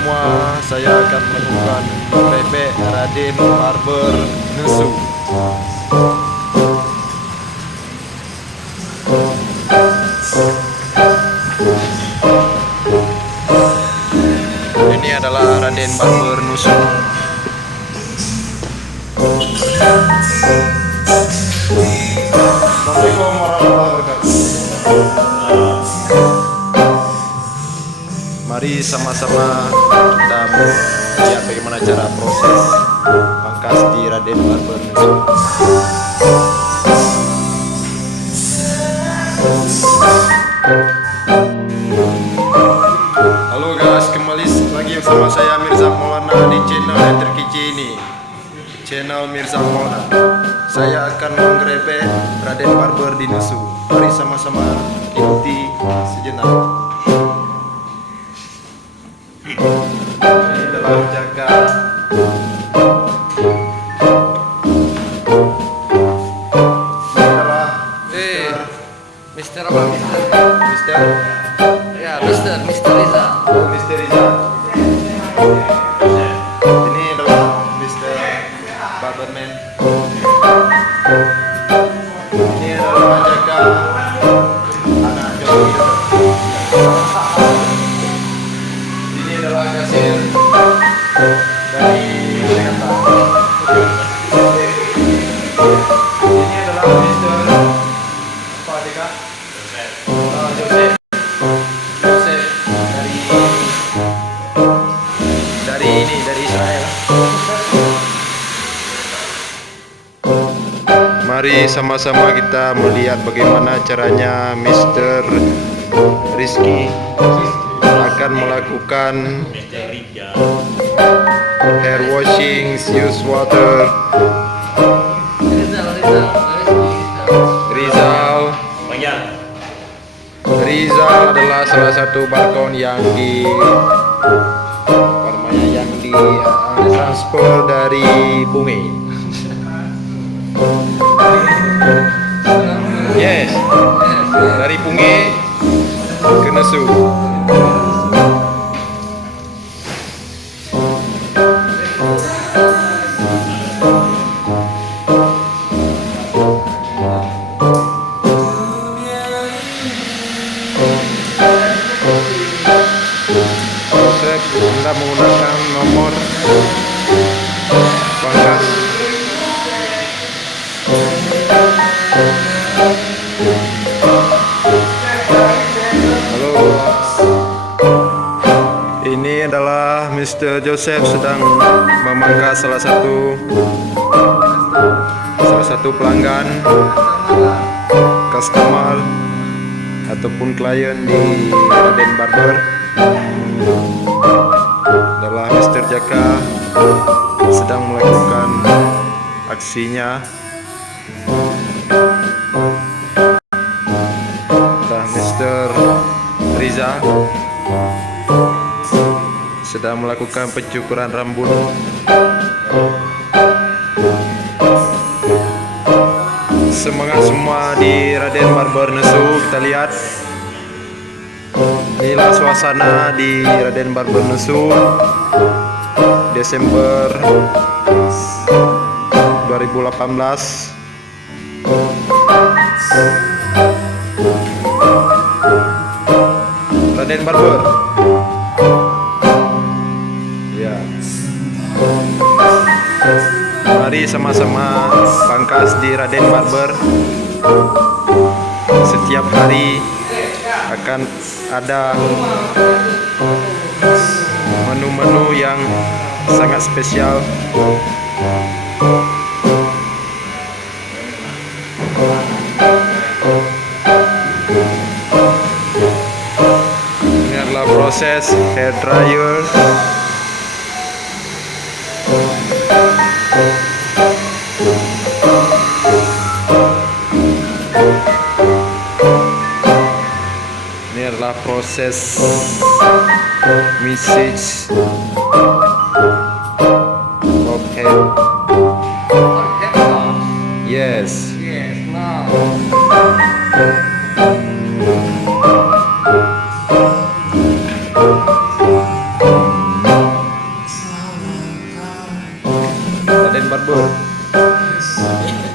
semua, saya akan melakukan bebek Raden Barber Nusu. Ini adalah Raden Barber Nusu. Assalamualaikum warahmatullahi wabarakatuh. Mari sama-sama kita melihat bagaimana cara proses pangkas di Raden Barber Nusu. Halo guys, kembali lagi bersama saya Mirza Maulana di channel yang terkece ini, channel Mirza Maulana. Saya akan menggerebek Raden Barber di Nusu. Mari sama-sama ikuti sejenak. Ini adalah jaga. Mister apa? Mister Ya, Mister Riza. Mister Riza. Ini adalah Mister Barberman. Ini adalah jaga anak Jokowi. Ini adalah kasir dari Jakarta. Ini adalah Mister apa Dika? Joseph. Joseph dari Israel. Mari sama-sama kita melihat bagaimana caranya Mr. Rizky akan melakukan hair washing, use water. Rizal adalah salah satu balkon yang transfer dari Bunge. Yes, dari Bunge ke Nusu. Proses Anda menggunakan nomor pangkas. Halo, ini adalah Mr. Joseph sedang memangkas salah satu pelanggan, customer ataupun klien di Raden Barber. Adalah Mr. Jaka sedang melakukan aksinya. Dan Mr. Riza sedang melakukan pencukuran rambut. Semangat semua di Raden Barber Nusu. Kita lihat, inilah suasana di Raden Barber Nusu Desember 2018. Raden Barber. Ya. Mari sama-sama pangkas di Raden Barber. Setiap hari akan ada menu-menu yang sangat spesial. Ini adalah proses hair dryer. Ini adalah proses message of hair. Yes. Yes, now. Raden Barber.